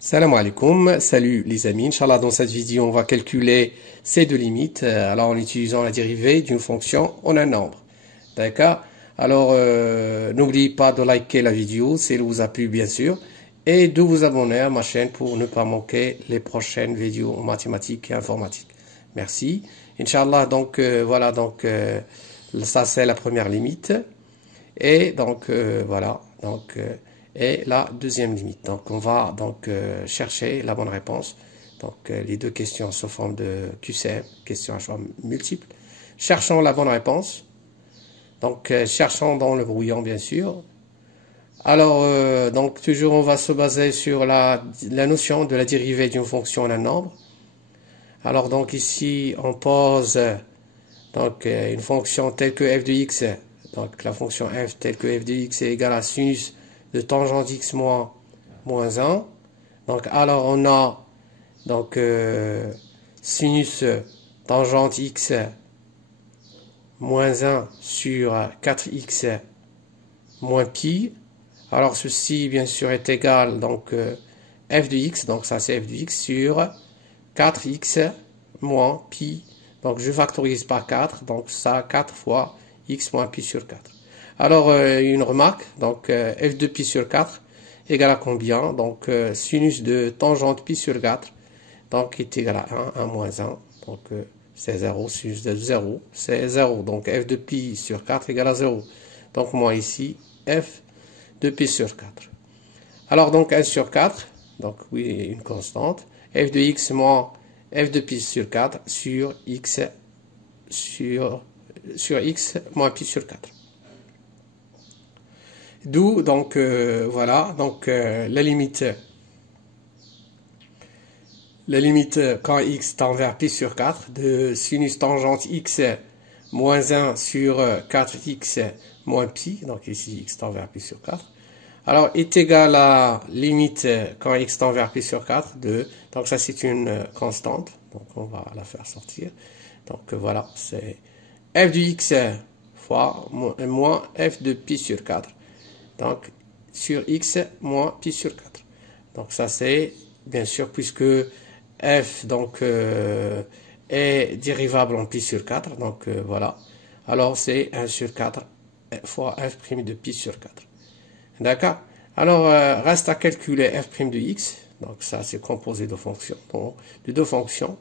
Salam alaikum, salut les amis, Inch'Allah dans cette vidéo on va calculer ces deux limites alors en utilisant la dérivée d'une fonction en un nombre. D'accord? Alors n'oubliez pas de liker la vidéo si elle vous a plu bien sûr et de vous abonner à ma chaîne pour ne pas manquer les prochaines vidéos en mathématiques et informatique. Merci. Inch'Allah donc voilà donc ça c'est la première limite et donc voilà donc et la deuxième limite. Donc on va donc chercher la bonne réponse. Donc les deux questions sous forme de QCM, question à choix multiple. Cherchons la bonne réponse. Donc cherchons dans le brouillon bien sûr. Alors donc toujours on va se baser sur la notion de la dérivée d'une fonction en un nombre. Alors donc ici on pose donc une fonction telle que f de x. Donc la fonction f telle que f de x est égale à sinus de tangente x moins 1. Donc alors on a donc sinus tangente x moins 1 sur 4x moins pi. Alors ceci bien sûr est égal donc f de x, donc ça c'est f de x sur 4x moins pi. Donc je factorise par 4, donc ça 4 fois x moins pi sur 4. Alors, une remarque, donc f de pi sur 4 égale à combien? Donc, sinus de tangente pi sur 4, donc est égal à 1 moins 1, donc c'est 0, sinus de 0, c'est 0, donc f de pi sur 4 égale à 0. Donc, moi ici, f de pi sur 4. Alors, donc 1 sur 4, donc oui, une constante, f de x moins f de pi sur 4 sur x moins pi sur 4. D'où donc voilà donc la limite quand x tend vers pi sur 4 de sinus tangente x moins 1 sur 4x moins pi, donc ici x tend vers pi sur 4, alors est égal à limite quand x tend vers pi sur 4 de, donc ça c'est une constante, donc on va la faire sortir, donc voilà c'est f de x fois moins f de pi sur 4. Donc, sur x moins pi sur 4. Donc, ça c'est, bien sûr, puisque f donc, est dérivable en pi sur 4. Donc, voilà. Alors, c'est 1 sur 4 fois f' de pi sur 4. D'accord? Alors, reste à calculer f' de x. Donc, ça c'est composé de fonctions. Donc, de deux fonctions.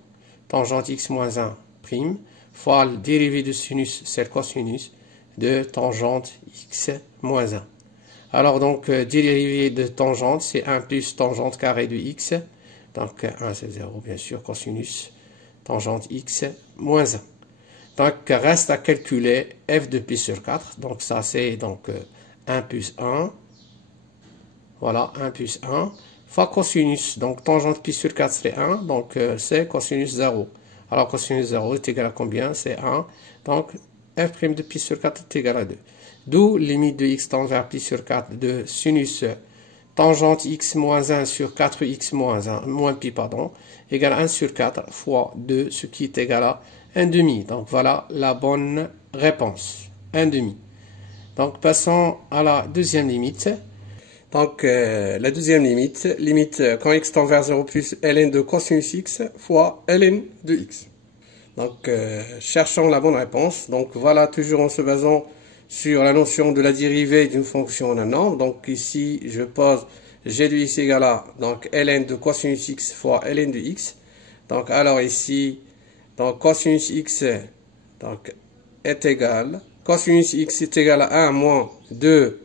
Tangente x moins 1' fois le dérivé de sinus, c'est le cosinus de tangente x moins 1. Alors donc, dérivé de tangente, c'est 1 plus tangente carré de x. Donc 1 c'est 0 bien sûr, cosinus tangente x moins 1. Donc reste à calculer f de pi sur 4. Donc ça c'est donc 1 plus 1. Voilà, 1 plus 1. Fois cosinus, donc tangente pi sur 4 c'est 1. Donc c'est cosinus 0. Alors cosinus 0 est égal à combien? C'est 1. Donc f' de pi sur 4 est égal à 2. D'où limite de x tend vers pi sur 4 de sinus tangente x moins 1 sur 4x moins pi, pardon, égale à 1 sur 4 fois 2, ce qui est égal à 1 demi. Donc voilà la bonne réponse, 1 demi. Donc passons à la deuxième limite. Donc la deuxième limite quand x tend vers 0 plus ln de cosinus x fois ln de x. Donc cherchons la bonne réponse. Donc voilà, toujours en se basant sur la notion de la dérivée d'une fonction en un nombre. Donc ici, je pose g de x égale à donc ln de cosinus x fois ln de x. Donc alors ici, donc cosinus x donc, est égal, cosinus x est égal à 1 moins 2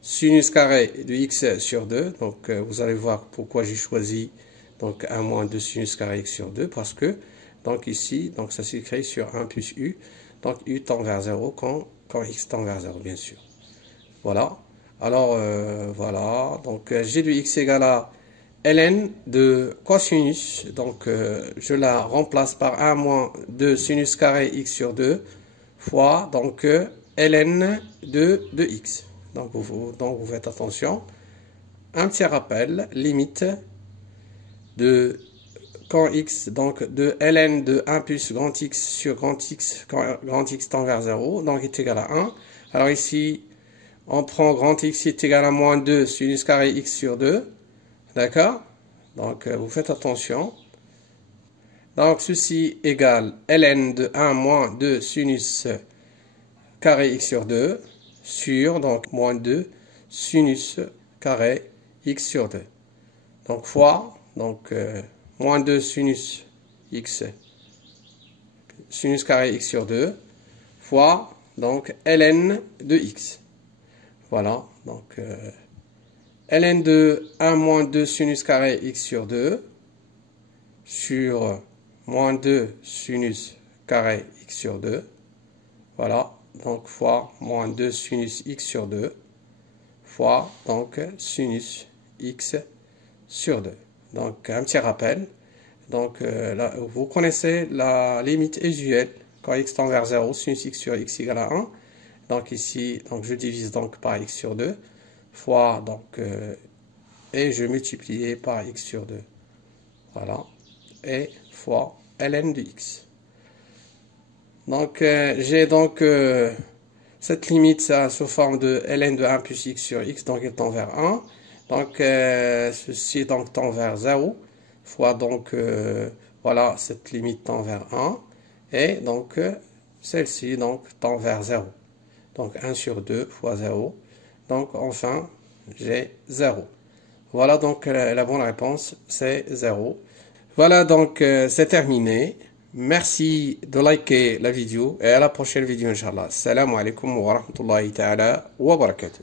sinus carré de x sur 2. Donc vous allez voir pourquoi j'ai choisi donc 1 moins 2 sinus carré x sur 2, parce que donc ici, donc ça s'écrit sur 1 plus u, donc u tend vers 0 quand x tend vers 0, bien sûr. Voilà. Alors, voilà. Donc, g de x égale à ln de cosinus. Donc, je la remplace par 1 moins 2 sinus carré x sur 2 fois, donc, ln de x. Donc, vous faites attention. Un petit rappel, limite de quand x, donc de ln de 1 plus grand x sur grand x, quand grand x tend vers 0, donc est égal à 1. Alors ici, on prend grand x est égal à moins 2 sinus carré x sur 2, d'accord? Donc, vous faites attention. Donc, ceci égale ln de 1 moins 2 sinus carré x sur 2 sur, donc, moins 2 sinus carré x sur 2. Donc, fois, donc, moins 2 sinus x, sinus carré x sur 2, fois, donc, ln de x. Voilà, donc, ln de 1 moins 2 sinus carré x sur 2 sur moins 2 sinus carré x sur 2. Voilà, donc fois moins 2 sinus x sur 2 fois donc sinus x sur 2. Donc un petit rappel. Donc là, vous connaissez la limite usuelle quand x tend vers 0, sinus x sur x égale à 1. Donc ici, donc je divise donc par x sur 2 fois donc et je multiplie par x sur 2. Voilà, et fois ln de x. Donc j'ai donc cette limite ça, sous forme de ln de 1 plus x sur x, donc elle tend vers 1. Donc ceci donc tend vers 0 fois donc voilà, cette limite tend vers 1 et donc celle-ci donc tend vers 0. Donc 1 sur 2 fois 0. Donc enfin j'ai 0. Voilà donc la bonne réponse, c'est 0. Voilà donc c'est terminé. Merci de liker la vidéo et à la prochaine vidéo Inch'Allah. Assalamu alaikum wa rahmatullahi ta'ala wa barakatuh.